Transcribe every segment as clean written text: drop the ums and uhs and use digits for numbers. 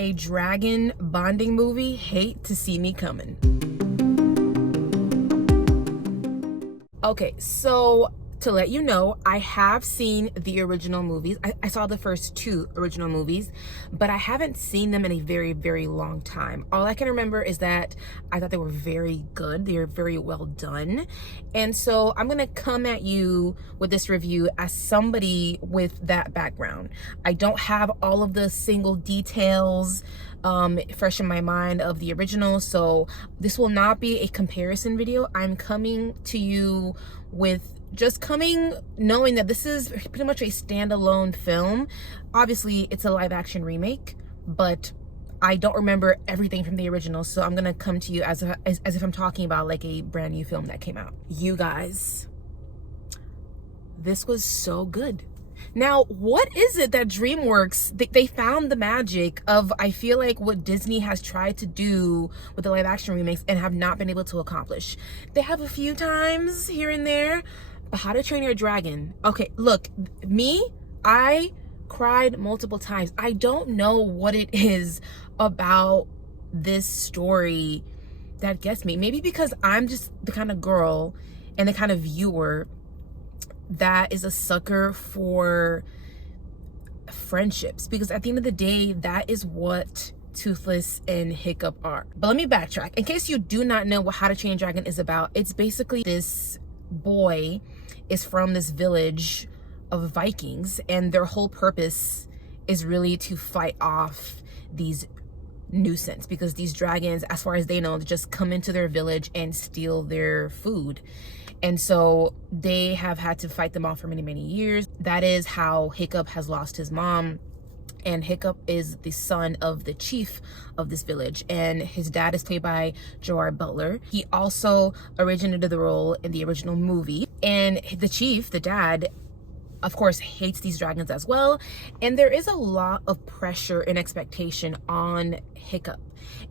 A dragon bonding movie, hate to see me coming. Okay, so to let you know, I have seen the original movies. I saw the first two original movies, but I haven't seen them in a very, very long time. All I can remember is that I thought they were very good. They were very well done. And so I'm gonna come at you with this review as somebody with that background. I don't have all of the single details fresh in my mind of the original, so this will not be a comparison video. I'm coming to you with knowing that this is pretty much a standalone film. Obviously it's a live action remake, but I don't remember everything from the original, so I'm gonna come to you as if I'm talking about like a brand new film that came out. You guys, this was so good. Now, what is it that DreamWorks, they found the magic of, I feel like, what Disney has tried to do with the live action remakes and have not been able to accomplish. They have a few times here and there, but How to Train Your Dragon. Okay, look, I cried multiple times. I don't know what it is about this story that gets me. Maybe because I'm just the kind of girl and the kind of viewer that is a sucker for friendships, because at the end of the day, that is what Toothless and Hiccup are. But let me backtrack. In case you do not know what How to Train Your Dragon is about, it's basically this boy is from this village of Vikings, and their whole purpose is really to fight off these nuisance, because these dragons, as far as they know, just come into their village and steal their food. And so they have had to fight them off for many, many years. That is how Hiccup has lost his mom. And Hiccup is the son of the chief of this village. And his dad is played by Gerard Butler. He also originated the role in the original movie. And the chief, the dad, of course, hates these dragons as well. And there is a lot of pressure and expectation on Hiccup.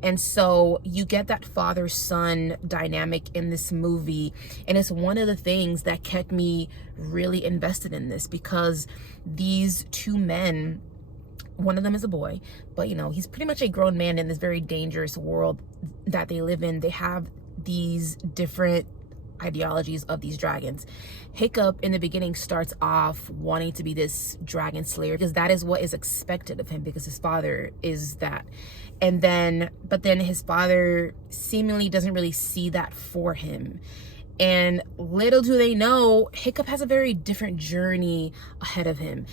And so you get that father-son dynamic in this movie. And it's one of the things that kept me really invested in this, because these two men, one of them is a boy, but you know, he's pretty much a grown man in this very dangerous world that they live in. They have these different ideologies of these dragons. Hiccup in the beginning starts off wanting to be this dragon slayer because that is what is expected of him, because his father is that. But then his father seemingly doesn't really see that for him. And little do they know, Hiccup has a very different journey ahead of him.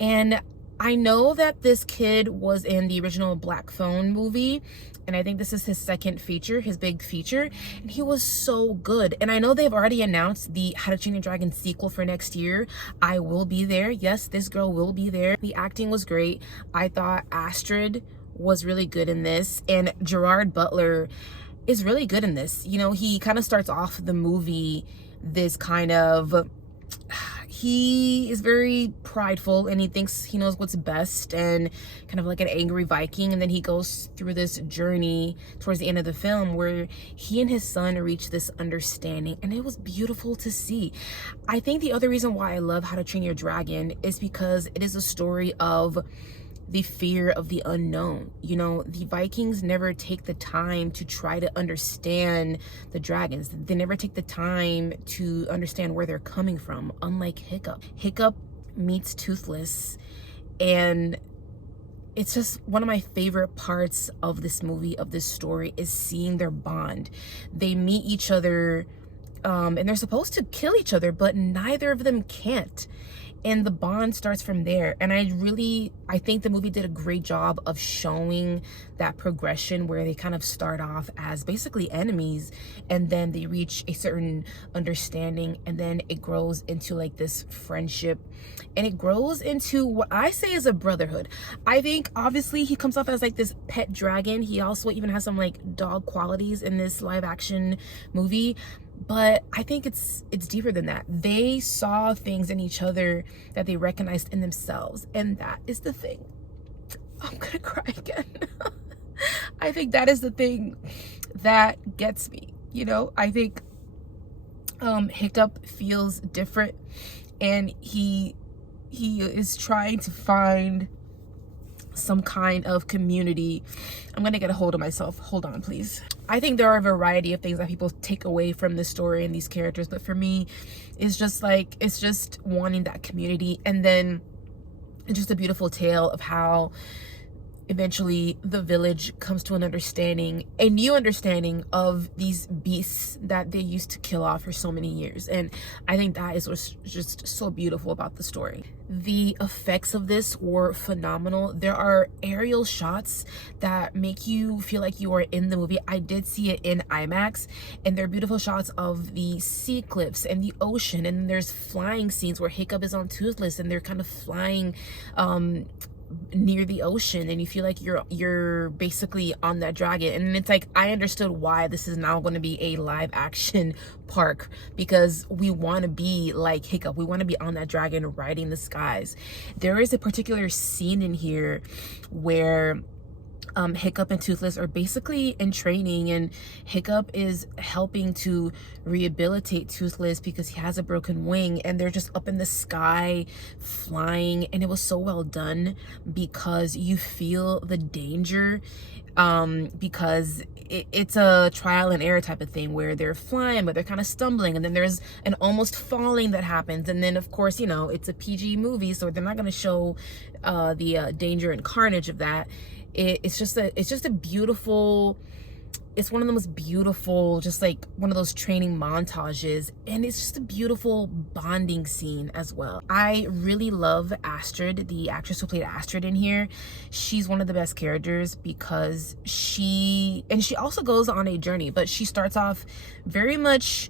And I know that this kid was in the original Black Phone movie, and I think this is his second feature, his big feature, and he was so good. And I know they've already announced the How to Train Your Dragon sequel for next year. I will be there. Yes, this girl will be there. The acting was great. I thought Astrid was really good in this, and Gerard Butler is really good in this. You know, he kind of starts off the movie this kind of, he is very prideful and he thinks he knows what's best and kind of like an angry Viking. And then he goes through this journey towards the end of the film where he and his son reach this understanding, and it was beautiful to see. I think the other reason why I love How to Train Your Dragon is because it is a story of the fear of the unknown. You know, the Vikings never take the time to try to understand the dragons. They never take the time to understand where they're coming from, unlike Hiccup. Hiccup meets Toothless, and it's just one of my favorite parts of this movie, of this story, is seeing their bond. They meet each other, and they're supposed to kill each other, but neither of them can't. And the bond starts from there. And I think the movie did a great job of showing that progression where they kind of start off as basically enemies, and then they reach a certain understanding, and then it grows into like this friendship, and it grows into what I say is a brotherhood. I think obviously he comes off as like this pet dragon. He also even has some like dog qualities in this live action movie. But I think it's deeper than that. They saw things in each other that they recognized in themselves. And that is the thing. I'm gonna cry again. I think that is the thing that gets me. You know, I think Hiccup feels different, and he is trying to find some kind of community. I'm gonna get a hold of myself. Hold on, please. I think there are a variety of things that people take away from this story and these characters, but for me, it's just like, it's just wanting that community. And then it's just a beautiful tale of how eventually the village comes to an understanding, a new understanding of these beasts that they used to kill off for so many years. And I think that is what's just so beautiful about the story. The effects of this were phenomenal. There are aerial shots that make you feel like you are in the movie. I did see it in IMAX, and they're beautiful shots of the sea cliffs and the ocean, and there's flying scenes where Hiccup is on Toothless and they're kind of flying near the ocean, and you feel like you're basically on that dragon. And it's like, I understood why this is now going to be a live action park, because we want to be like Hiccup. We want to be on that dragon riding the skies. There is a particular scene in here where Hiccup and Toothless are basically in training, and Hiccup is helping to rehabilitate Toothless because he has a broken wing, and they're just up in the sky flying. And it was so well done because you feel the danger, because it's a trial and error type of thing where they're flying but they're kind of stumbling, and then there's an almost falling that happens. And then of course, you know, it's a PG movie, so they're not going to show the danger and carnage of that. It's just a beautiful, it's one of the most beautiful, just like one of those training montages, and it's just a beautiful bonding scene as well. I really love Astrid, the actress who played Astrid in here. She's one of the best characters because she also goes on a journey, but she starts off very much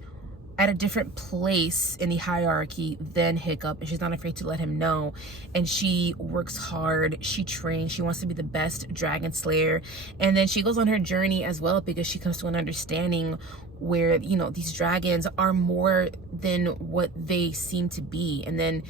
at a different place in the hierarchy than Hiccup, and she's not afraid to let him know. And she works hard, she trains, she wants to be the best dragon slayer, and then she goes on her journey as well because she comes to an understanding where, you know, these dragons are more than what they seem to be. And then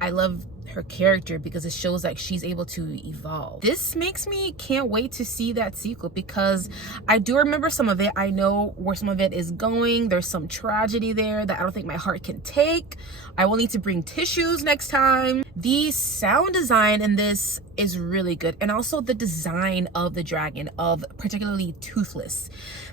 I love her character because it shows like she's able to evolve. This makes me can't wait to see that sequel because I do remember some of it. I know where some of it is going. There's some tragedy there that I don't think my heart can take. I will need to bring tissues next time. The sound design in this is really good, and also the design of the dragon, of particularly Toothless,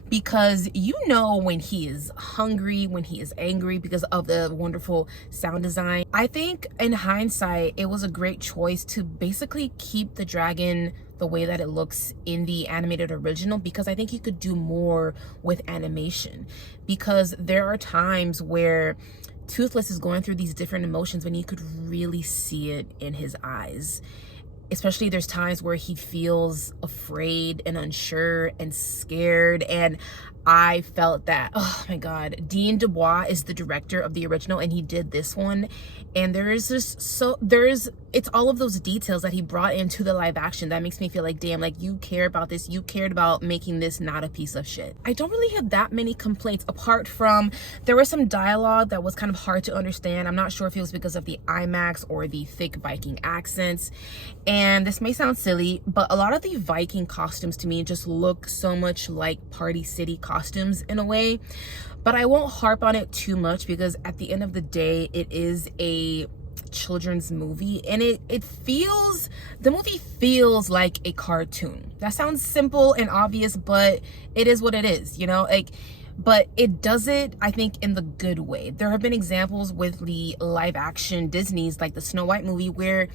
because you know when he is hungry, when he is angry, because of the wonderful sound design. I think in hindsight it was a great choice to basically keep the dragon the way that it looks in the animated original, because I think you could do more with animation, because there are times where Toothless is going through these different emotions when you could really see it in his eyes. Especially there's times where he feels afraid and unsure and scared, and I felt that. Oh my god, Dean Dubois is the director of the original, and he did this one, and it's all of those details that he brought into the live action that makes me feel like, damn, like you care about this, you cared about making this not a piece of shit. I don't really have that many complaints, apart from there was some dialogue that was kind of hard to understand. I'm not sure if it was because of the IMAX or the thick Viking accents. And this may sound silly, but a lot of the Viking costumes to me just look so much like Party City costumes in a way. But I won't harp on it too much because at the end of the day, it is a children's movie, and the movie feels like a cartoon. That sounds simple and obvious, but it is what it is, you know, like. But it does it, I think, in the good way. There have been examples with the live action Disney's, like the Snow White movie, where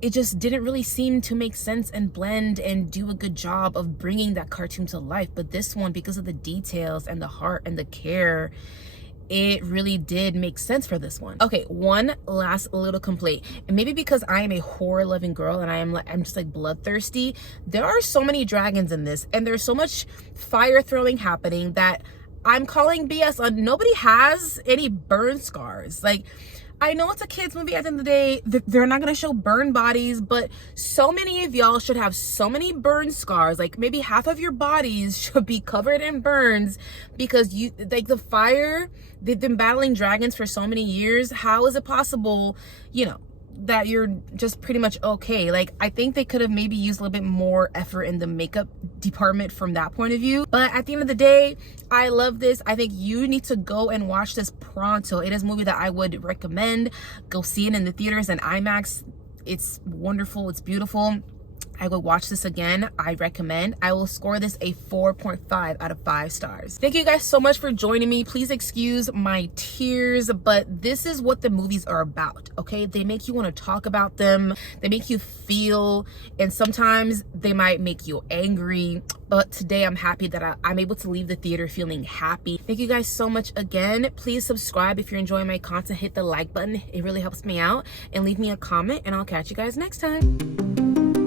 it just didn't really seem to make sense and blend and do a good job of bringing that cartoon to life. But this one, because of the details and the heart and the care, it really did make sense for this one. Okay, one last little complaint, and maybe because I am a horror loving girl and I'm just like bloodthirsty, there are so many dragons in this, and there's so much fire throwing happening that I'm calling BS on. Nobody has any burn scars. Like, I know it's a kids movie at the end of the day, they're not gonna show burn bodies, but so many of y'all should have so many burn scars. Like maybe half of your bodies should be covered in burns, because you, like, the fire, they've been battling dragons for so many years. How is it possible, you know, that you're just pretty much okay? Like, I think they could have maybe used a little bit more effort in the makeup department from that point of view. But at the end of the day, I love this. I think you need to go and watch this pronto. It is a movie that I would recommend. Go see it in the theaters and IMAX. It's wonderful. It's beautiful. I would watch this again. I recommend. I will score this a 4.5 out of 5 stars. Thank you guys so much for joining me. Please excuse my tears, but this is what the movies are about, okay? They make you want to talk about them. They make you feel, and sometimes they might make you angry, but today I'm happy that I'm able to leave the theater feeling happy. Thank you guys so much again. Please subscribe if you're enjoying my content. Hit the like button. It really helps me out. And leave me a comment, and I'll catch you guys next time.